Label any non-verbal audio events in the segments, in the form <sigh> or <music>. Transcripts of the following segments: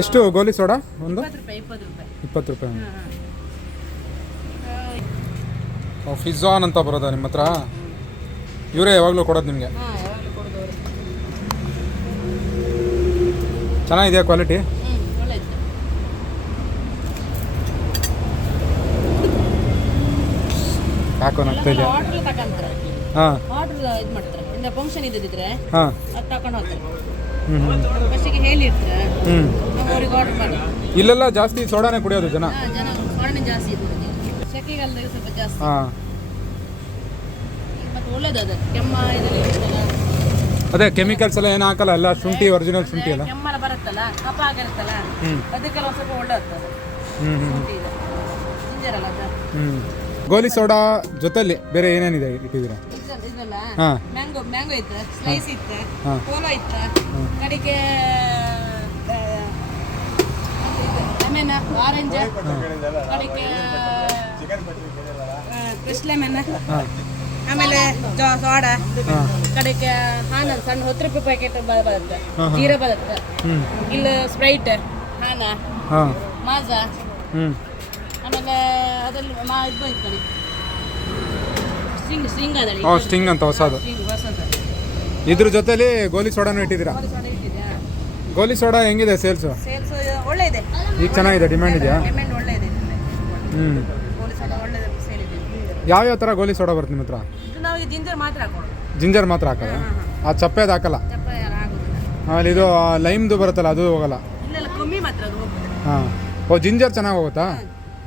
ಎಷ್ಟು ಗೋಲಿ ಸೋಡಾ? ಒಂದು? ಇಪ್ಪತ್ತು ರೂಪಾಯಿ ಫಿಝಾನ್ ಅಂತ ಬರೋದಾ ನಿಮ್ಮ ಹತ್ರ? ಇವರೇ ಯಾವಾಗಲೂ ಕೊಡೋದು ನಿಮಗೆ? ಚೆನ್ನಾಗಿದೆಯಾ ಕ್ವಾಲಿಟಿ? ಯಾಕೋ ನಗ್ತಾ ಇದೆಯಾ? ಹಾಂ. ಫಂಕ್ಷನ್ ಇದ್ದಿದ್ರೆ ಹಾಂ. ತಗೊಂಡು ಹೋಗ್ತಾರೆ. ಫಸ್ಟಿಗೆ ಹೇಳಿರ್ತಾರೆ ಹ್ಞೂ ನಾವು ಅವ್ರಿಗೆ ಆರ್ಡರ್ ಮಾಡಿ. ಇಲ್ಲೆಲ್ಲ ಜಾಸ್ತಿ ಸೋಡಾನೆ ಕುಡಿಯೋದು ಜನ? ಹಾಂ ಜನ ಸೊಳ್ಳೆ ಜಾಸ್ತಿ ಇದೆ ಸೆಕೆಗಾಲದಾಗ ಸ್ವಲ್ಪ ಜಾಸ್ತಿ. ಹಾಂ. ಮತ್ತು ಒಳ್ಳೇದು ಅದು ಕೆಮ್ಮ ಕೆಮಿಕಲ್ಸ್ ಎಲ್ಲ ಏನು ಹಾಕಲ್ಲ ಎಲ್ಲ ಶುಂಠಿ ಒರಿಜಿನಲ್ ಶುಂಠಿ ಅಲ್ಲ ಕೆಮ್ಮಲ ಬರುತ್ತಲ್ಲ ಕಪ ಆಗಿರುತ್ತಲ್ಲ ಹ್ಞೂ ಅದಕ್ಕೆಲ್ಲ ಒಂದ್ ಸ್ವಲ್ಪ ಒಳ್ಳೆ ಆಗ್ತದೆ ಹ್ಞೂ ಹ್ಞೂ ಶುಂಠಿ ಇದೆ. ಜಿಂಜರ್ ಅಲ್ಲ ಅದು. ಹ್ಞೂ ಗೋಲಿ ಸೋಡಾ ಜೊತೆಲಿ ಬೇರೆ ಏನೇನಿದೆ ಇಟ್ಟಿದ್ದೀರಾ? ಇದು- ಇದಲ್ಲ ಮ್ಯಾಂಗೋ ಮ್ಯಾಂಗೋ ಇತ್ತು ಸ್ಲೈಸ್ ಇತ್ತು ಹಾಂ. ಕೋಲೋ ಇತ್ತು. ಕಡೆಗೆ ಲೆಮನ್ ಆರೆಂಜ್ ಕಡೆಗೆ ಕ್ರಿಸ್ ಲೆಮನ್ ಹಾಂ. ಆಮೇಲೆ ಜೋ- ಸೋಡಾ. ಹಾಂ. ಕಡೆಗೆ ಹಾನ ಸಣ್ಣ ಹತ್ತು ರೂಪಾಯಿ ಪ್ಯಾಕೆಟ್ ಬರುತ್ತೆ. ಹಾಂ, ಹಾಂ. ಜೀರಾ ಬರುತ್ತೆ. ಹ್ಞೂ ಇಲ್ಲ ಸ್ಪ್ರೈಟ್ ಹಾನ ಹಾಂ. ಮಾಜಾ. ಹ್ಞೂ ಆಮೇಲೆ ಅದ್ರಲ್ಲಿ ಮಾ ಇದು ಇತ್ತು ಅದಳಿ ಓ ಸ್ಟಿಂಗ್ ಅಂತ ಹೊಸದು. ಇದ್ರ ಜೊತೆಲಿ ಗೋಲಿ ಸೋಡಾನು ಇಟ್ಟಿದ್ದೀರಾ? ಗೋಲಿ ಸೋಡಾ ಹೆಂಗಿದೆ ಸೇಲ್ಸು? ಸೇಲ್ಸ್ ಒಳ್ಳೆ ಇದೆ ಈಗ ಚೆನ್ನಾಗಿದೆ ಡಿಮ್ಯಾಂಡ್ ಇದೆಯಾ? ಡಿಮ್ಯಾಂಡ್ ಒಳ್ಳೆ ಇದೆ ಹ್ಞೂ ಗೋಲಿ ಸೋಡಾ ಒಳ್ಳೆ ಸೇಲ್ ಇದೆ. ಯಾವ್ಯಾವ ಥರ ಗೋಲಿ ಸೋಡಾ ಬರುತ್ತೆ ನಿಮ್ಮ ಹತ್ರ ಇದು ನಾವು ಈ ಜಿಂಜರ್ ಮಾತ್ರ ಜಿಂಜರ್ ಮಾತ್ರ ಹಾಕಲ್ಲ ಆ ಚಪ್ಪೆದು ಹಾಕಲ್ಲ? ಚಪ್ಪ ಯಾರು ಆಗೋದಿಲ್ಲ ಆಮೇಲೆ ಇದು ಲೈಮ್ದು ಬರುತ್ತಲ್ಲ ಅದು ಹೋಗಲ್ಲ? ಇಲ್ಲೆಲ್ಲ ಕಮ್ಮಿ ಮಾತ್ರ ಅದು ಹೋಗ್ತದೆ. ಹಾಂ. ಓ ಜಿಂಜರ್ ಚೆನ್ನಾಗಿ ಹೋಗುತ್ತಾ?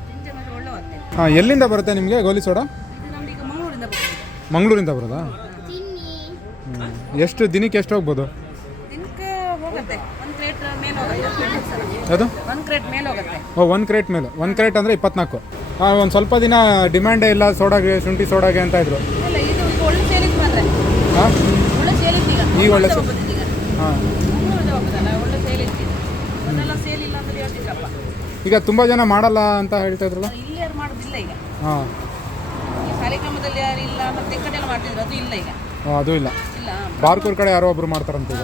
ಜಿಂಜರ್ ಮಾತ್ರ ಒಳ್ಳೆ ಹೋಗ್ತದೆ. ಹಾಂ ಎಲ್ಲಿಂದ ಬರುತ್ತೆ ನಿಮಗೆ ಗೋಲಿ ಸೋಡಾ? ಮಂಗಳೂರಿಂದ ಬರೋದಾ. ಎಷ್ಟು ದಿನಕ್ಕೆ ಎಷ್ಟು ಹೋಗ್ಬೋದು? ದಿನಕ್ಕೆ ಹೋಗುತ್ತೆ. ಒಂದು ಕ್ರೇಟ್ ಮೇಲೆ ಹೋಗುತ್ತೆ. ಅದು ಒಂದು ಕ್ರೇಟ್ ಮೇಲೆ ಹೋಗುತ್ತೆ. ಓ ಒಂದು ಕ್ರೇಟ್ ಮೇಲೆ. ಒಂದು ಕ್ರೇಟ್ ಅಂದರೆ ಇಪ್ಪತ್ನಾಲ್ಕು. ಹಾಂ ಒಂದು ಸ್ವಲ್ಪ ದಿನ ಡಿಮ್ಯಾಂಡೇ ಇಲ್ಲ ಸೋಡಾಗೆ ಶುಂಠಿ ಸೋಡಾಗೆ ಅಂತ ಇದ್ರು. ಹಾಂ ಈಗ ಒಳ್ಳೆ ಹಾಂ. ಈಗ. ತುಂಬ ಜನ ಮಾಡಲ್ಲ ಅಂತ ಹೇಳ್ತಾ ಇದ್ರಲ್ಲ? ಇಲ್ಲಿ ಯಾರು ಮಾಡೋದಿಲ್ಲ ಈಗ. ಹಾಂ ಈ ಕಾರ್ಯಕ್ರಮದಲ್ಲಿ ಯಾರು ಇಲ್ಲ ಮತ್ತೆ ಈ ಮಾಡ್ತಿದ್ರು. ಅದು ಇಲ್ಲ ಈಗ. ಅದು ಇಲ್ಲ. ಇಲ್ಲ ಬಾರ್ಕೂರ್ ಕಡೆ ಯಾರೋ ಒಬ್ರು ಮಾಡ್ತಾರಂತ ಈಗ.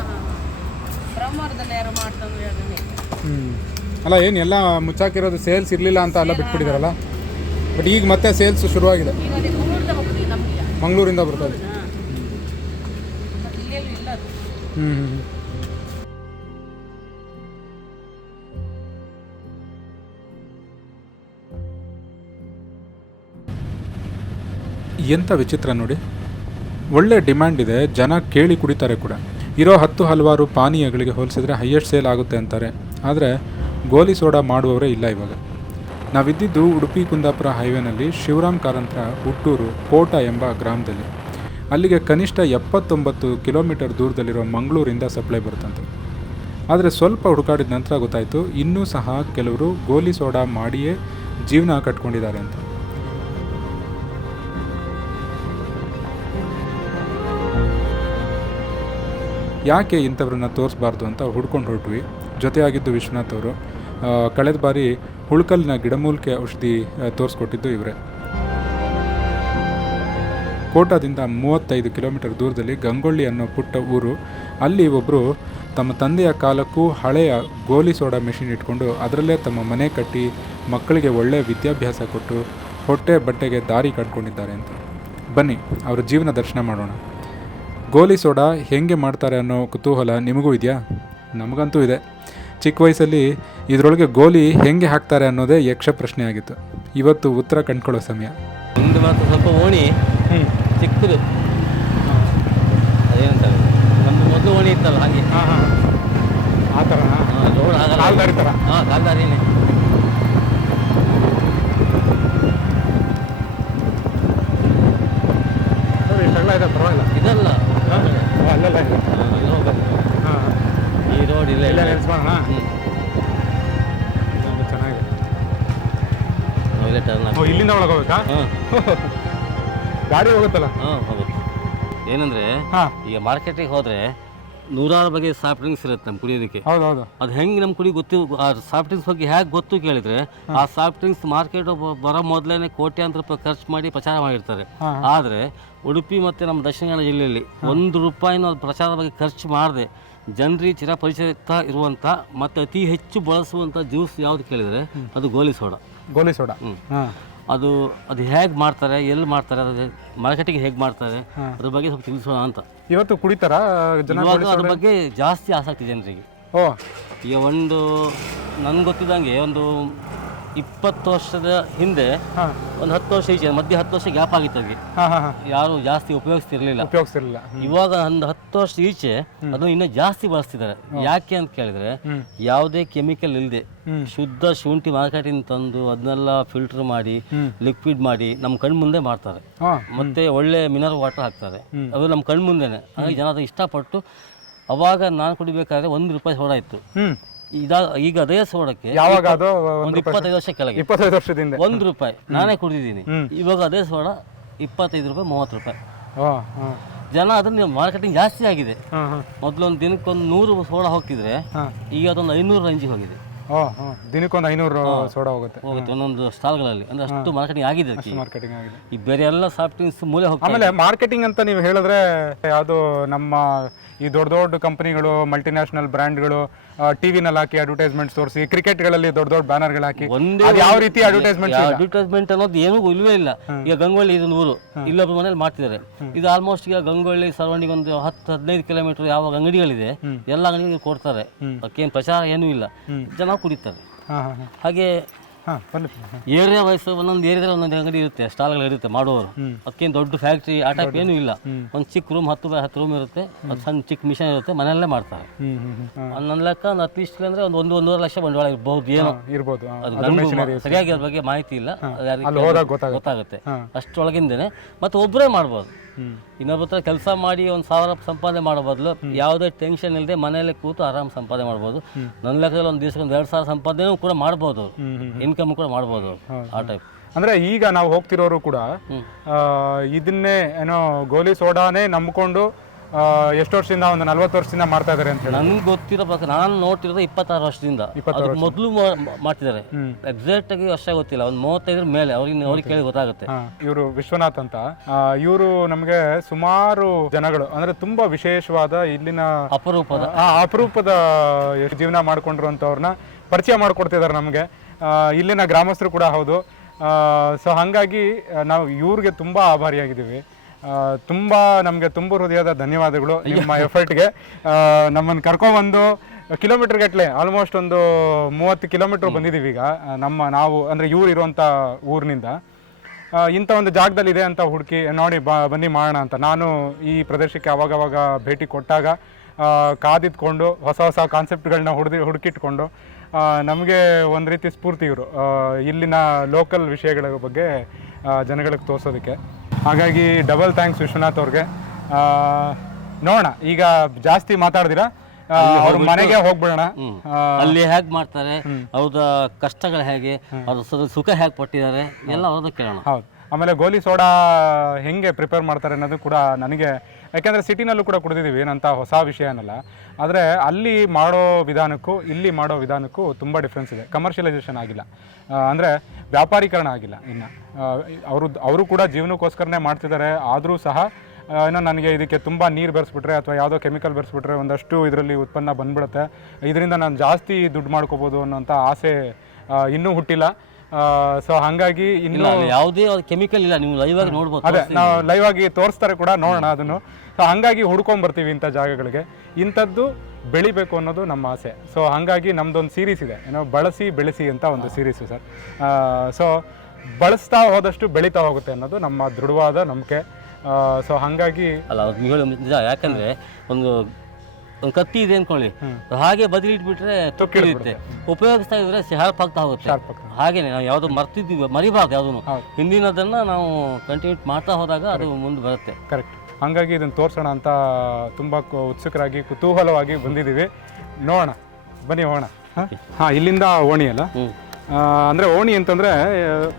ಬ್ರಹ್ಮವರದಲ್ಲಿ ಯಾರು ಮಾಡ್ತಂದ್ರೆ ಅದನ್ನೇ ಹ್ಞೂ ಅಲ್ಲ ಏನು ಎಲ್ಲ ಮುಚ್ಚಾಕಿರೋದು ಸೇಲ್ಸ್ ಇರಲಿಲ್ಲ ಅಂತ ಎಲ್ಲ ಬಿಟ್ಬಿಟ್ಟಿದಾರಲ್ಲ? ಬಟ್ ಈಗ ಮತ್ತೆ ಸೇಲ್ಸ್ ಶುರುವಾಗಿದೆ. ಈಗ ಅದೇ ಮಂಗಳೂರಿಂದ ಹೋಗ್ತದೆ ನಮ್ಗೆ. ಮಂಗಳೂರಿಂದ ಬರ್ತದೆ. ಹ್ಞೂ ಹ್ಞೂ ಎಂಥ ವಿಚಿತ್ರ ನೋಡಿ. ಒಳ್ಳೆ ಡಿಮ್ಯಾಂಡ್ ಇದೆ, ಜನ ಕೇಳಿ ಕುಡಿತಾರೆ ಕೂಡ. ಇರೋ ಹತ್ತು ಹಲವಾರು ಪಾನೀಯಗಳಿಗೆ ಹೋಲಿಸಿದ್ರೆ ಹೈಯೆಸ್ಟ್ ಸೇಲ್ ಆಗುತ್ತೆ ಅಂತಾರೆ. ಆದರೆ ಗೋಲಿ ಸೋಡಾ ಮಾಡುವವರೇ ಇಲ್ಲ ಇವಾಗ. ನಾವಿದ್ದಿದ್ದು ಉಡುಪಿ ಕುಂದಾಪುರ ಹೈವೇನಲ್ಲಿ ಶಿವರಾಮ್ ಕಾರಂತರ ಹುಟ್ಟೂರು ಕೋಟ ಎಂಬ ಗ್ರಾಮದಲ್ಲಿ. ಅಲ್ಲಿಗೆ ಕನಿಷ್ಠ ಎಪ್ಪತ್ತೊಂಬತ್ತು ಕಿಲೋಮೀಟರ್ ದೂರದಲ್ಲಿರೋ ಮಂಗಳೂರಿಂದ ಸಪ್ಲೈ ಬರುತ್ತಂತೆ. ಆದರೆ ಸ್ವಲ್ಪ ಹುಡುಕಾಡಿದ ನಂತರ ಗೊತ್ತಾಯಿತು, ಇನ್ನೂ ಸಹ ಕೆಲವರು ಗೋಲಿ ಸೋಡಾ ಮಾಡಿಯೇ ಜೀವನ ಕಟ್ಕೊಂಡಿದ್ದಾರೆ ಅಂತ. ಯಾಕೆ ಇಂಥವ್ರನ್ನ ತೋರಿಸ್ಬಾರ್ದು ಅಂತ ಹುಡ್ಕೊಂಡು ಹೊರಟ್ವಿ. ಜೊತೆಯಾಗಿದ್ದು ವಿಶ್ವನಾಥ್ ಅವರು ಕಳೆದ ಬಾರಿ ಹುಳ್ಕಲ್ನ ಗಿಡಮೂಲಿಕೆ ಔಷಧಿ ತೋರಿಸ್ಕೊಟ್ಟಿದ್ದು ಇವರೇ. ಕೋಟಾದಿಂದ ಮೂವತ್ತೈದು ಕಿಲೋಮೀಟರ್ ದೂರದಲ್ಲಿ ಗಂಗೊಳ್ಳಿ ಅನ್ನೋ ಪುಟ್ಟ ಊರು, ಅಲ್ಲಿ ಒಬ್ಬರು ತಮ್ಮ ತಂದೆಯ ಕಾಲಕ್ಕೂ ಹಳೆಯ ಗೋಲಿ ಸೋಡಾ ಮೆಷಿನ್ ಇಟ್ಕೊಂಡು ಅದರಲ್ಲೇ ತಮ್ಮ ಮನೆ ಕಟ್ಟಿ ಮಕ್ಕಳಿಗೆ ಒಳ್ಳೆಯ ವಿದ್ಯಾಭ್ಯಾಸ ಕೊಟ್ಟು ಹೊಟ್ಟೆ ಬಟ್ಟೆಗೆ ದಾರಿ ಕಟ್ಕೊಂಡಿದ್ದಾರೆ ಅಂತ. ಬನ್ನಿ, ಅವರ ಜೀವನ ದರ್ಶನ ಮಾಡೋಣ. ಗೋಲಿ ಸೋಡಾ ಹೇಗೆ ಮಾಡ್ತಾರೆ ಅನ್ನೋ ಕುತೂಹಲ ನಿಮಗೂ ಇದೆಯಾ? ನಮಗಂತೂ ಇದೆ. ಚಿಕ್ಕ ವಯಸ್ಸಲ್ಲಿ ಇದರೊಳಗೆ ಗೋಲಿ ಹೆಂಗೆ ಹಾಕ್ತಾರೆ ಅನ್ನೋದೇ ಯಕ್ಷ ಪ್ರಶ್ನೆ ಆಗಿತ್ತು. ಇವತ್ತು ಉತ್ತರ ಕಂಡ್ಕೊಳ್ಳೋ ಸಮಯ. ಒಂದು ಮಾತ್ರ ಸ್ವಲ್ಪ ಓಣಿ. ಹ್ಞೂ ಚಿಕ್ಕದು ಅದೇನಂತಾರೆ ನಮ್ದು ಮೊದಲು ಓಣಿ ಇತ್ತಲ್ಲ ಹಾಗೆ. ಹಾಂ ಹಾಂ. ಆ ಥರ ಹಾಂ. ಕಾಲ್ದಾರಿ ಹಾಂ ಕಾಲ್ದಾರಿನೇ. ಇಲ್ಲಿಂದ ಒಳಗೋಬೇಕಾ <laughs> ಗಾಡಿ ಹೋಗುತ್ತಲ್ಲ? ಹಾಂ ಏನಂದ್ರೆ ಹಾಂ. ಈಗ ಮಾರ್ಕೆಟಿಗೆ ಹೋದ್ರೆ ನೂರಾರು ಬಗೆಯ ಸಾಫ್ಟ್ ಡ್ರಿಂಕ್ಸ್ ಇರುತ್ತೆ ನಮ್ಮ ಕುಡಿಯೋದಕ್ಕೆ. ಹೌದು ಅದು ಹೆಂಗೆ ನಮ್ಮ ಕುಡಿ ಗೊತ್ತು ಆ ಸಾಫ್ಟ್ ಡ್ರಿಂಕ್ಸ್ ಬಗ್ಗೆ ಹೇಗೆ ಗೊತ್ತು ಕೇಳಿದ್ರೆ ಆ ಸಾಫ್ಟ್ ಡ್ರಿಂಕ್ಸ್ ಮಾರ್ಕೆಟ್ ಬರೋ ಮೊದಲೇ ಕೋಟ್ಯಾಂತರ ರೂಪಾಯಿ ಖರ್ಚು ಮಾಡಿ ಪ್ರಚಾರ ಮಾಡಿರ್ತಾರೆ. ಆದರೆ ಉಡುಪಿ ಮತ್ತು ನಮ್ಮ ದಕ್ಷಿಣ ಕನ್ನಡ ಜಿಲ್ಲೆಯಲ್ಲಿ ಒಂದು ರೂಪಾಯಿನೂ ಅದು ಪ್ರಚಾರದ ಬಗ್ಗೆ ಖರ್ಚು ಮಾಡದೆ. ಜನರಿಗೆ ಚಿರಪರಿಚಿತ ಇರುವಂಥ ಮತ್ತು ಅತಿ ಹೆಚ್ಚು ಬಳಸುವಂಥ ಜ್ಯೂಸ್ ಯಾವುದು ಕೇಳಿದರೆ ಅದು ಗೋಲಿ ಸೋಡಾ. ಗೋಲಿ ಸೋಡಾ. ಹಾಂ. ಅದು ಅದು ಹೇಗೆ ಮಾಡ್ತಾರೆ ಎಲ್ಲಿ ಮಾಡ್ತಾರೆ ಅದು ಮಾರ್ಕೆಟಿಂಗ್ ಹೇಗೆ ಮಾಡ್ತಾರೆ ಅದ್ರ ಬಗ್ಗೆ ಸ್ವಲ್ಪ ತಿಳಿಸೋಣ ಅಂತ. ಇವತ್ತು ಕುಡಿತಾರ ಜನ ಇವಾಗ ಅದ್ರ ಬಗ್ಗೆ ಜಾಸ್ತಿ ಆಸಕ್ತಿ ಜನರಿಗೆ. ಓ. ಈಗ ಒಂದು ನನ್ಗೆ ಗೊತ್ತಿದ್ದಂಗೆ ಒಂದು ಇಪ್ಪತ್ತು ವರ್ಷದ ಹಿಂದೆ ಒಂದು ಹತ್ತು ವರ್ಷ ಈಚೆ ಮಧ್ಯೆ ಹತ್ತು ವರ್ಷ ಗ್ಯಾಪ್ ಆಗಿತ್ತು ಅದಕ್ಕೆ ಯಾರು ಜಾಸ್ತಿ ಉಪಯೋಗಿಸ್ತಿರ್ಲಿಲ್ಲ. ಉಪಯೋಗಿಸ್ತಿರ್ಲಿಲ್ಲ. ಇವಾಗ ಒಂದು ಹತ್ತು ವರ್ಷ ಈಚೆ ಅದನ್ನು ಇನ್ನೂ ಜಾಸ್ತಿ ಬಳಸ್ತಿದ್ದಾರೆ. ಯಾಕೆ ಅಂತ ಕೇಳಿದ್ರೆ ಯಾವುದೇ ಕೆಮಿಕಲ್ ಇಲ್ಲದೆ ಶುದ್ಧ ಶುಂಠಿ ಮಾರ್ಕೆಟಿಂದ ತಂದು ಅದನ್ನೆಲ್ಲ ಫಿಲ್ಟರ್ ಮಾಡಿ ಲಿಕ್ವಿಡ್ ಮಾಡಿ ನಮ್ಮ ಕಣ್ ಮುಂದೆ ಮಾಡ್ತಾರೆ ಮತ್ತೆ ಒಳ್ಳೆ ಮಿನರಲ್ ವಾಟರ್ ಹಾಕ್ತಾರೆ. ಅದು ನಮ್ಮ ಕಣ್ ಮುಂದೆನೆ. ಹಾಗಾಗಿ ಜನ ಅದು ಇಷ್ಟಪಟ್ಟು ಅವಾಗ ನಾನು ಕುಡಿಬೇಕಾದ್ರೆ ಒಂದು ರೂಪಾಯಿ ಸೋಡಾ ಇತ್ತು. ಇದ ಈಗ ಅದೇ ಸೋಡಕ್ಕೆ ಯಾವಾಗ ಅದು? ಒಂದು ಇಪ್ಪತ್ತೈದು ವರ್ಷ ಕೆಳಗೆ. ಇಪ್ಪತ್ತೈದು ವರ್ಷದಿಂದ. ಒಂದು ರೂಪಾಯಿ. ನಾನೇ ಕುಡಿದಿದ್ದೀನಿ. ಇವಾಗ ಅದೇ ಸೋಡ ಇಪ್ಪತ್ತೈದು ರೂಪಾಯಿ ಮೂವತ್ತು ರೂಪಾಯಿ. ಜನ ಅದನ್ನ ಮಾರ್ಕೆಟಿಂಗ್ ಜಾಸ್ತಿ ಆಗಿದೆ. ಮೊದ್ಲೊಂದ್ ದಿನಕ್ಕೊಂದ್ ಮೊದಲು ಒಂದು ದಿನಕ್ಕೊಂದು ನೂರು ಸೋಡಾ ಹೋಗ್ತಿದ್ರೆ ಈಗ ಅದೊಂದು ಐನೂರು ರೇಂಜಿಗೆ ಹೋಗಿದೆ. ದಿನಕ್ಕೊಂದು ಐನೂರು ಸೋಡಾ ಹೋಗುತ್ತೆ. ಹೋಗುತ್ತೆ ಒಂದೊಂದು ಸ್ಟಾಲ್ಗಳಲ್ಲಿ. ಅಂದ್ರೆ ಅಷ್ಟು ಮಾರ್ಕೆಟಿಂಗ್ ಆಗಿದೆ ಅದಕ್ಕೆ. ಮಾರ್ಕೆಟಿಂಗ್ ಆಗಿದೆ. ಈ ಬೇರೆ ಎಲ್ಲ ಸಾಫ್ಟ್ ಡ್ರಿಂಕ್ಸ್ ಮೂಲೆ ಆಮೇಲೆ ಮಾರ್ಕೆಟಿಂಗ್ ಅಂತ ನೀವು ಹೇಳಿದ್ರೆ ಯಾವುದು ನಮ್ಮ ಈ ದೊಡ್ಡ ದೊಡ್ಡ ಕಂಪನಿಗಳು ಮಲ್ಟಿನ್ಯಾಷನಲ್ ಬ್ರ್ಯಾಂಡ್ಗಳು ಟಿವಿನಲ್ಲಿ ಹಾಕಿ ಅಡ್ವರ್ಟೈಸ್ಮೆಂಟ್ ತೋರಿಸಿ ಕ್ರಿಕೆಟ್ಗಳಲ್ಲಿ ದೊಡ್ಡ ದೊಡ್ಡ ಬ್ಯಾನರ್ಗಳು ಹಾಕಿ ಒಂದೇ ಅದು ಯಾವ ರೀತಿ ಅಡ್ವರ್ಟೈಸ್ಮೆಂಟ್ ಅಡ್ವರ್ಟೈಸ್ಮೆಂಟ್ ಅನ್ನೋದು ಏನೂ ಇಲ್ವೇ ಇಲ್ಲ. ಈಗ ಗಂಗೊಳ್ಳಿ ಇದು ಊರು ಇಲ್ಲೊಬ್ಬ ಮನೇಲಿ ಮಾಡ್ತಿದ್ದಾರೆ. ಇದು ಆಲ್ಮೋಸ್ಟ್ ಈಗ ಗಂಗೊಳ್ಳಿ ಸರೌಂಡಿಂಗ್ ಒಂದು ಹತ್ತು ಹದಿನೈದು ಕಿಲೋಮೀಟರ್ ಯಾವ ಅಂಗಡಿಗಳಿದೆ ಎಲ್ಲ ಅಂಗಡಿಗಳು ಕೊಡ್ತಾರೆ. ಅದಕ್ಕೇನು ಪ್ರಚಾರ ಏನೂ ಇಲ್ಲ. ಜನ ಕುಡಿತಾರೆ ಹಾಂ ಹಾಂ ಹಾಂ. ಹಾಗೆ ಏರಿಯಾ ವೈಸ್ ಒಂದೊಂದು ಏರಿಯಾದಲ್ಲಿ ಒಂದೊಂದು ಅಂಗಡಿ ಇರುತ್ತೆ ಸ್ಟಾಲ್ಗಳು ಇರುತ್ತೆ ಮಾಡುವವರು ಅದಕ್ಕೇನು ದೊಡ್ಡ ಫ್ಯಾಕ್ಟ್ರಿ ಆ ಟೈಪ್ ಏನೂ ಇಲ್ಲ. ಒಂದು ಚಿಕ್ಕ ರೂಮ್ ಹತ್ತು ಬೈ ಹತ್ತು ರೂಮ್ ಇರುತ್ತೆ ಒಂದು ಸಣ್ಣ ಚಿಕ್ಕ ಮಿಷನ್ ಇರುತ್ತೆ ಮನೆಯಲ್ಲೇ ಮಾಡ್ತಾರೆ. ನನ್ನ ಲೆಕ್ಕ ಒಂದು ಅಟ್ಲೀಸ್ಟ್ ಅಂದ್ರೆ ಒಂದು ಒಂದು ಒಂದೂವರೆ ಲಕ್ಷ ಬಂಡವಾಳ ಇರ್ಬೋದು ಏನೋ. ಇರ್ಬೋದು ಅದು ಸರಿಯಾಗಿ ಅದ್ರ ಬಗ್ಗೆ ಮಾಹಿತಿ ಇಲ್ಲ. ಗೊತ್ತಾಗುತ್ತೆ. ಅಷ್ಟೊಳಗಿಂದೇನೆ ಮತ್ತೆ ಒಬ್ಬರೇ ಮಾಡ್ಬೋದು. ಇನ್ನೊಬ್ಬರ ಹತ್ರ ಕೆಲಸ ಮಾಡಿ ಒಂದು ಸಾವಿರ ಸಂಪಾದನೆ ಮಾಡೋ ಬದಲು ಯಾವುದೇ ಟೆನ್ಷನ್ ಇಲ್ಲದೆ ಮನೆಯಲ್ಲೇ ಕೂತು ಆರಾಮ್ ಸಂಪಾದನೆ ಮಾಡ್ಬೋದು. ನನ್ನ ಲೆಕ್ಕದಲ್ಲಿ ಒಂದು ದಿವಸಕ್ಕೆ ಒಂದು ಎರಡು ಸಾವಿರ ಸಂಪಾದನೆ ಕೂಡ ಮಾಡ್ಬೋದು ಹ್ಮ್, ಇನ್ಕಮ್ ಕೂಡ ಮಾಡ್ಬೋದು ಆ ಟೈಪ್ ಅಂದ್ರೆ ಈಗ ನಾವು ಹೋಗ್ತಿರೋರು ಕೂಡ ಆ, ಇದನ್ನೇ ಏನೋ ಗೋಲಿ ಸೋಡಾನೇ ನಂಬಿಕೊಂಡು ಎಷ್ಟು ವರ್ಷದಿಂದ ಒಂದು ನಲ್ವತ್ತು ವರ್ಷದಿಂದ ಮಾಡ್ತಾ ಇದಾರೆ ಅಂತ ಹೇಳಿ. ನನ್ಗೆ ಗೊತ್ತಿರೋ ಪ್ರಕಾರ ನಾನು ನೋಡ್ತಿರೋದು ಇಪ್ಪತ್ತಾರು ವರ್ಷದಿಂದ. ಮೊದಲು ಮಾಡ್ತಿದ್ದಾರೆ ಎಕ್ಸಾಕ್ಟ್ ಆಗಿ ವರ್ಷ ಗೊತ್ತಿಲ್ಲ. ಒಂದು ಮೂವತ್ತೈದರ ಮೇಲೆ ಅವ್ರಿಗೆ ಅವ್ರಿಗೆ ಕೇಳಿ ಗೊತ್ತಾಗುತ್ತೆ. ಇವರು ವಿಶ್ವನಾಥ್ ಅಂತ. ಇವರು ನಮಗೆ ಸುಮಾರು ಜನಗಳು ಅಂದ್ರೆ ತುಂಬಾ ವಿಶೇಷವಾದ ಇಲ್ಲಿನ ಅಪರೂಪದ. ಆ ಅಪರೂಪದ ಜೀವನ ಮಾಡ್ಕೊಂಡಿರುವಂಥವ್ರನ್ನ ಪರಿಚಯ ಮಾಡಿಕೊಡ್ತಿದ್ದಾರೆ ನಮಗೆ. ಇಲ್ಲಿನ ಗ್ರಾಮಸ್ಥರು ಕೂಡ ಹೌದು. ಸೊ ಹಾಗಾಗಿ ನಾವು ಇವ್ರಿಗೆ ತುಂಬ ಆಭಾರಿಯಾಗಿದ್ದೀವಿ. ತುಂಬ ನಮಗೆ ತುಂಬ ಹೃದಯದ ಧನ್ಯವಾದಗಳು ನಿಮ್ಮ ಎಫರ್ಟ್ಗೆ. ನಮ್ಮನ್ನು ಕರ್ಕೊಂಡ್ಬಂದು ಕಿಲೋಮೀಟರ್ ಗಟ್ಟಲೆ ಆಲ್ಮೋಸ್ಟ್ ಒಂದು ಮೂವತ್ತು ಕಿಲೋಮೀಟರ್ ಬಂದಿದ್ದೀವಿ ಈಗ. ನಮ್ಮ ನಾವು ಅಂದರೆ ಇವ್ರು ಇರುವಂಥ ಊರಿನಿಂದ. ಇಂಥ ಒಂದು ಜಾಗದಲ್ಲಿ ಇದೆ ಅಂತ ಹುಡುಕಿ ನೋಡಿ ಬಾ ಬನ್ನಿ ಮಾಡೋಣ ಅಂತ. ನಾನು ಈ ಪ್ರದೇಶಕ್ಕೆ ಅವಾಗವಾಗ ಭೇಟಿ ಕೊಟ್ಟಾಗ ಕಾದಿದ್ಕೊಂಡು ಹೊಸ ಹೊಸ ಕಾನ್ಸೆಪ್ಟ್ಗಳನ್ನ ಹುಡ್ದು ಹುಡುಕಿಟ್ಕೊಂಡು ನಮಗೆ ಒಂದು ರೀತಿ ಸ್ಫೂರ್ತಿ ಇವರು. ಇಲ್ಲಿನ ಲೋಕಲ್ ವಿಷಯಗಳ ಬಗ್ಗೆ ಜನಗಳಿಗೆ ತೋರಿಸೋದಕ್ಕೆ. ಹಾಗಾಗಿ ಡಬಲ್ ಥ್ಯಾಂಕ್ಸ್ ವಿಶ್ವನಾಥ್ ಅವ್ರಿಗೆ. ನೋಡೋಣ ಈಗ ಜಾಸ್ತಿ ಮಾತಾಡ್ದಿರಾ? ಅವ್ರ ಮನೆಗೆ ಹೋಗ್ಬಿಡೋಣ. ಅಲ್ಲಿ ಹೇಗ್ ಮಾಡ್ತಾರೆ ಅವ್ರದ ಕಷ್ಟಗಳು ಹೇಗೆ ಅವ್ರ ಸುಖ ಹೇಗೆ ಪಟ್ಟಿದ್ದಾರೆ ಎಲ್ಲ ಅವ್ರದ್ದು ಕೇಳೋಣ. ಹೌದು. ಆಮೇಲೆ ಗೋಲಿ ಸೋಡಾ ಹೆಂಗೆ ಪ್ರಿಪೇರ್ ಮಾಡ್ತಾರೆ ಅನ್ನೋದು ಕೂಡ ನನಗೆ ಯಾಕೆಂದರೆ ಸಿಟಿನಲ್ಲೂ ಕೂಡ ಕುಡಿದಿದ್ದೀವಿ, ಏನಂತ ಹೊಸ ವಿಷಯ ಏನಲ್ಲ ಆದರೆ ಅಲ್ಲಿ ಮಾಡೋ ವಿಧಾನಕ್ಕೂ, ಇಲ್ಲಿ ಮಾಡೋ ವಿಧಾನಕ್ಕೂ ತುಂಬ ಡಿಫ್ರೆನ್ಸ್ ಇದೆ. ಕಮರ್ಷಿಯಲೈಸೇಷನ್ ಆಗಿಲ್ಲ. ಅಂದರೆ ವ್ಯಾಪಾರೀಕರಣ ಆಗಿಲ್ಲ ಇನ್ನು. ಅವರು ಅವರು ಕೂಡ ಜೀವನಕ್ಕೋಸ್ಕರನೇ ಮಾಡ್ತಿದ್ದಾರೆ. ಆದರೂ ಸಹ ಏನೋ ನನಗೆ ಇದಕ್ಕೆ ತುಂಬ ನೀರು ಬೆರೆಸ್ಬಿಟ್ರೆ ಅಥವಾ ಯಾವುದೋ ಕೆಮಿಕಲ್ ಬೆರೆಸ್ಬಿಟ್ರೆ ಒಂದಷ್ಟು ಇದರಲ್ಲಿ ಉತ್ಪನ್ನ ಬಂದ್ಬಿಡುತ್ತೆ. ಇದರಿಂದ ನಾನು ಜಾಸ್ತಿ ದುಡ್ಡು ಮಾಡ್ಕೋಬೋದು ಅನ್ನೋಂಥ ಆಸೆ ಇನ್ನೂ ಹುಟ್ಟಿಲ್ಲ. ಸೊ ಹಂಗಾಗಿ ಇಲ್ಲ ಇನ್ನೂ ಯಾವುದೇ ಕೆಮಿಕಲ್ ಇಲ್ಲ ನೀವು ಲೈವ್ ಆಗಿ ನೋಡ್ಬೋದು ಅದೇ ನಾವು ಲೈವ್ ಆಗಿ ತೋರಿಸ್ತಾರೆ ಕೂಡ ನೋಡೋಣ ಅದನ್ನು. ಸೊ ಹಂಗಾಗಿ ಹುಡ್ಕೊಂಡ್ ಬರ್ತೀವಿ ಇಂಥ ಜಾಗಗಳಿಗೆ. ಇಂಥದ್ದು ಬೆಳಿಬೇಕು ಅನ್ನೋದು ನಮ್ಮ ಆಸೆ. ಸೊ ಹಂಗಾಗಿ ನಮ್ದೊಂದು ಸೀರೀಸ್ ಇದೆ. ಏನೋ ಬಳಸಿ ಬೆಳೆಸಿ ಅಂತ ಒಂದು ಸೀರೀಸು ಸರ್. ಸೊ ಬಳಸ್ತಾ ಹೋದಷ್ಟು ಬೆಳೀತಾ ಹೋಗುತ್ತೆ ಅನ್ನೋದು ನಮ್ಮ ದೃಢವಾದ ನಂಬಿಕೆ. ಸೊ ಹಂಗಾಗಿ ಅಲ್ಲ ಅದು ನಿಜ. ಯಾಕಂದ್ರೆ ಒಂದು ಒಂದು ಕತ್ತಿ ಇದೆ ಅನ್ಕೊಳ್ಳಿ. ಹಾಗೆ ಬದಲಿಟ್ಬಿಟ್ರೆ ತೊಕ್ಕಿಳಿಯುತ್ತೆ ಉಪಯೋಗಿಸ್ತಾ ಇದ್ರೆ ಶಾರ್ಪ್ ಆಗ್ತಾ ಹೋಗುತ್ತೆ. ಹಾಗೇನೆ ನಾವು ಯಾವ್ದು ಮರ್ತಿದ್ವಿ ಮರಿಬಾರ್ದು ಯಾವ್ದು ಹೌದು. ಹಿಂದಿನದನ್ನ ನಾವು ಕಂಟಿನ್ಯೂ ಮಾಡ್ತಾ ಹೋದಾಗ ಅದು ಮುಂದೆ ಬರುತ್ತೆ. ಕರೆಕ್ಟ್ ಹಾಗಾಗಿ ಇದನ್ನು ತೋರಿಸೋಣ ಅಂತ ತುಂಬ ಉತ್ಸುಕರಾಗಿ ಕುತೂಹಲವಾಗಿ ಬಂದಿದ್ದೀವಿ. ನೋಡೋಣ ಬನ್ನಿ ಹೋಗೋಣ. ಹಾಂ? ಇಲ್ಲಿಂದ ಓಣಿ ಅಲ್ಲ? ಅಂದ್ರೆ ಓಣಿ ಅಂತಂದ್ರೆ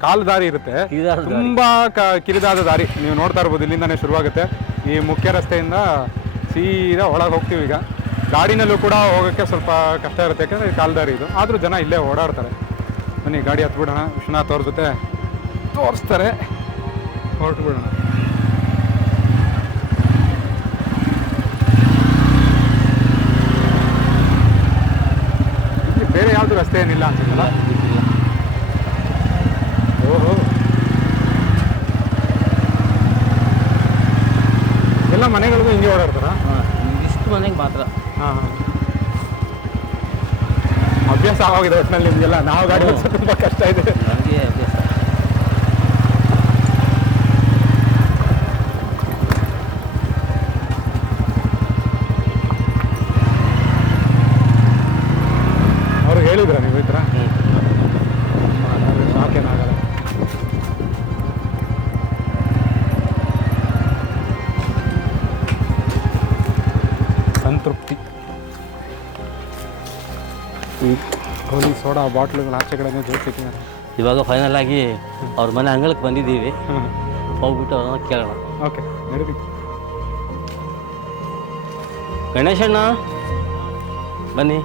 ಕಾಲು ದಾರಿ ಇರುತ್ತೆ. ತುಂಬಾ ಕ- ಕಿರಿದಾದ ದಾರಿ. ನೀವು ನೋಡ್ತಾ ಇರ್ಬೋದು ಇಲ್ಲಿಂದಾನೇ ಶುರುವಾಗುತ್ತೆ. ಈ ಮುಖ್ಯ ರಸ್ತೆಯಿಂದ ಸೀದಾ ಒಳಗೆ ಹೋಗ್ತೀವಿ ಈಗ. ಗಾಡಿನಲ್ಲೂ ಕೂಡ ಹೋಗೋಕ್ಕೆ ಸ್ವಲ್ಪ ಕಷ್ಟ ಇರುತ್ತೆ, ಯಾಕಂದರೆ ಕಾಲ್ದಾರಿ ಇದು. ಆದರೂ ಜನ ಇಲ್ಲೇ ಓಡಾಡ್ತಾರೆ. ಬನ್ನಿ, ಗಾಡಿ ಹತ್ಬಿಡೋಣ. ವಿಶ್ವನಾಥ್ ಅವ್ರ ಜೊತೆ ತೋರಿಸ್ತಾರೆ. ಹೊರಟು ಬಿಡೋಣ ಇಲ್ಲಿ ಬೇರೆ ಯಾವುದು ರಸ್ತೆ ಏನಿಲ್ಲ ಅನ್ಸುತ್ತಲ್ಲ ಓಹೋ ಎಲ್ಲ ಮನೆಗಳಿಗೂ ಹಿಂಗೆ ಓಡಾಡ್ತಾರ? ಇಷ್ಟು ಮನೆಗೆ ಮಾತ್ರ. ಹಾಂ ಅಭ್ಯಾಸ ಆಗೋಗಿದೆ ಒಟ್ಟಿನಲ್ಲಿ ನಿಮಗೆಲ್ಲ. ನಾವು ಗಾಡಿ ಓಡಿಸೋದು ತುಂಬ ಕಷ್ಟ ಇದೆ. ನಮಗೆ ಅಭ್ಯಾಸ ಗೋಲಿ ಸೋಡಾ ಬಾಟ್ಲುಗಳು ಆಚೆ ಕಡೆ ಜೋಡಿಸಿದ್ದಾರೆ ಇವಾಗ ಫೈನಲ್ ಆಗಿ ಅವ್ರ ಮನೆ ಅಂಗಳಕ್ಕೆ ಬಂದಿದ್ದೀವಿ. ಹೋಗ್ಬಿಟ್ಟು ಅವ್ರನ್ನ ಕೇಳೋಣ. ಓಕೆ ನಡೀರಿ ಗಣೇಶಣ್ಣ ಬನ್ನಿ.